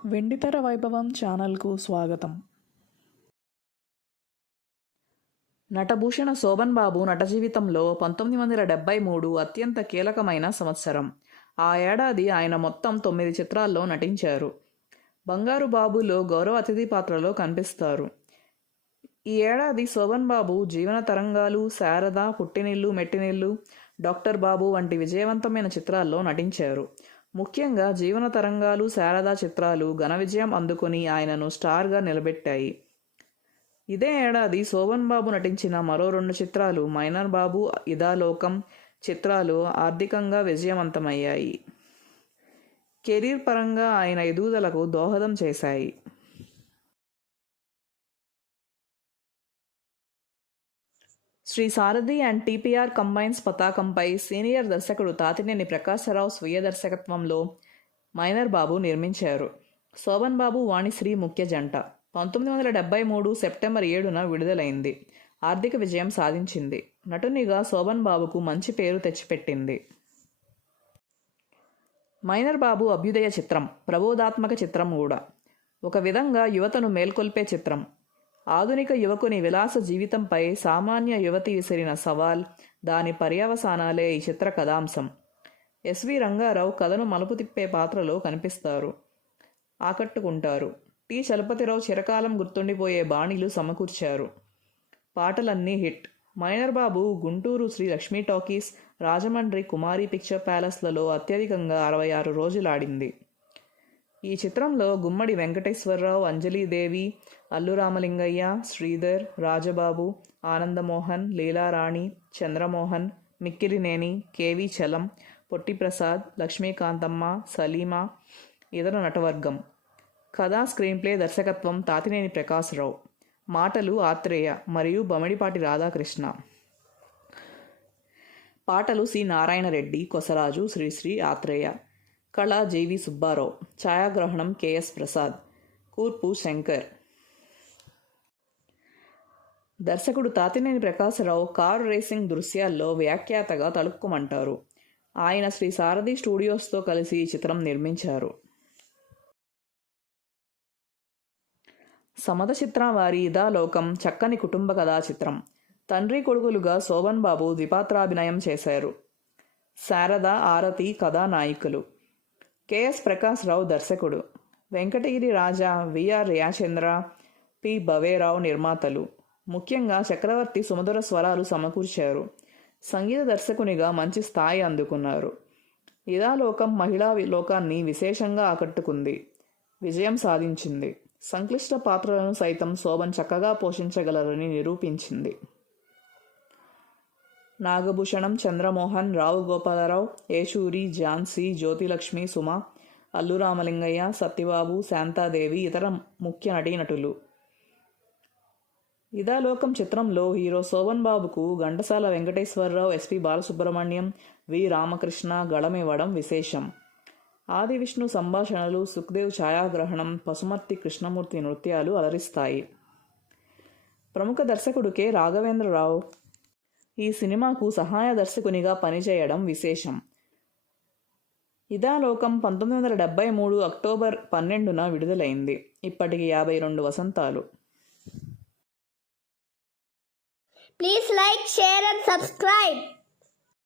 వెండితెర వైభవం ఛానల్కు స్వాగతం. నటభూషణ శోభన్ బాబు నట జీవితంలో 1973 అత్యంత కీలకమైన సంవత్సరం. ఆ ఏడాది ఆయన మొత్తం 9 చిత్రాల్లో నటించారు. బంగారు బాబులో గౌరవ అతిథి పాత్రలో కనిపిస్తారు. ఈ ఏడాది శోభన్ బాబు జీవన తరంగాలు, శారద, పుట్టినిల్లు మెట్టినిల్లు, డాక్టర్ బాబు వంటి విజయవంతమైన చిత్రాల్లో నటించారు. ముఖ్యంగా జీవన తరంగాలు, శారదా చిత్రాలు ఘన విజయం అందుకుని ఆయనను స్టార్గా నిలబెట్టాయి. ఇదే ఏడాది శోభన్ బాబు నటించిన మరో 2 చిత్రాలు మైనర్ బాబు, ఇదాలోకం చిత్రాలు ఆర్థికంగా విజయవంతమయ్యాయి. కెరీర్ పరంగా ఆయన ఎదుగుదలకు దోహదం చేశాయి. శ్రీ సారథి అండ్ టీపీఆర్ కంబైన్స్ పతాకంపై సీనియర్ దర్శకుడు తాతినేని ప్రకాశరావు స్వీయ దర్శకత్వంలో మైనర్ బాబు నిర్మించారు. శోభన్ బాబు, వాణిశ్రీ ముఖ్య జంట. 1973 సెప్టెంబర్ 7న విడుదలైంది. ఆర్థిక విజయం సాధించింది. నటునిగా శోభన్ బాబుకు మంచి పేరు తెచ్చిపెట్టింది. మైనర్ బాబు అభ్యుదయ చిత్రం, ప్రబోధాత్మక చిత్రం కూడా. ఒక విధంగా యువతను మేల్కొల్పే చిత్రం. ఆధునిక యువకుని విలాస జీవితంపై సామాన్య యువతి విసిరిన సవాల్, దాని పర్యవసానాలే ఈ చిత్ర కథాంశం. ఎస్వి రంగారావు కథను మలుపు తిప్పే పాత్రలో కనిపిస్తారు, ఆకట్టుకుంటారు. టి చలపతిరావు చిరకాలం గుర్తుండిపోయే బాణీలు సమకూర్చారు. పాటలన్నీ హిట్. మైనర్ బాబు గుంటూరు శ్రీ లక్ష్మీ టాకీస్, రాజమండ్రి కుమారి పిక్చర్ ప్యాలెస్లలో అత్యధికంగా 66 రోజులాడింది. ఈ చిత్రంలో గుమ్మడి వెంకటేశ్వరరావు, అంజలీదేవి, అల్లు రామలింగయ్య, శ్రీధర్, రాజబాబు, ఆనందమోహన్, లీలారాణి, చంద్రమోహన్, మిక్కిలినేని, కేవి చలం, పొట్టిప్రసాద్, లక్ష్మీకాంతమ్మ, సలీమా ఇతర నటవర్గం. కథా, స్క్రీన్ప్లే, దర్శకత్వం తాతినేని ప్రకాశరావు. మాటలు ఆత్రేయ మరియు బమిడిపాటి రాధాకృష్ణ. పాటలు సి నారాయణరెడ్డి, కొసరాజు, శ్రీశ్రీ, ఆత్రేయ. కళ జేవి సుబ్బారావు. ఛాయాగ్రహణం కెఎస్ ప్రసాద్. కూర్పు శంకర్. దర్శకుడు తాతినేని ప్రకాశరావు కారు రేసింగ్ దృశ్యాల్లో వ్యాఖ్యాతగా తలుక్కుమంటారు. ఆయన శ్రీ సారథి స్టూడియోస్తో కలిసి ఈ చిత్రం నిర్మించారు. సమత చిత్ర వారి ఇదాలోకం చక్కని కుటుంబ కథా చిత్రం. తండ్రి కొడుకులుగా శోభన్ బాబు ద్విపాత్రాభినయం చేశారు. శారద, ఆరతి కథానాయికలు. కెఎస్ ప్రకాశరావు దర్శకుడు. వెంకటగిరి రాజా, విఆర్ రియాచంద్ర, పి భవేరావు నిర్మాతలు. ముఖ్యంగా చక్రవర్తి సుమధుర స్వరాలు సమకూర్చారు. సంగీత దర్శకునిగా మంచి స్థాయి అందుకున్నారు. ఇదాలోకం మహిళా లోకాన్ని విశేషంగా ఆకట్టుకుంది, విజయం సాధించింది. సంక్లిష్ట పాత్రలను సైతం శోభన్ చక్కగా పోషించగలరని నిరూపించింది. నాగభూషణం, చంద్రమోహన్, రావు గోపాలరావు, ఏచూరి, ఝాన్సీ, జ్యోతిలక్ష్మి, సుమ, అల్లు రామలింగయ్య, సత్యబాబు, శాంతాదేవి ఇతర ముఖ్య నటీనటులు. ఇదాలోకం చిత్రంలో హీరో శోభన్ బాబుకు ఘంటసాల వెంకటేశ్వరరావు, ఎస్పి బాలసుబ్రహ్మణ్యం, వి రామకృష్ణ గళమివ్వడం విశేషం. ఆది విష్ణు సంభాషణలు, సుఖ్దేవ్ ఛాయాగ్రహణం, పసుమర్తి కృష్ణమూర్తి నృత్యాలు అలరిస్తాయి. ప్రముఖ దర్శకుడు కె రాఘవేంద్రరావు ఈ సినిమాకు సహాయ దర్శకునిగా పనిచేయడం విశేషం. ఇదాలోకం 1973 అక్టోబర్ 12న విడుదలైంది. ఇప్పటికి 52 వసంతాలు. Please like, share and subscribe.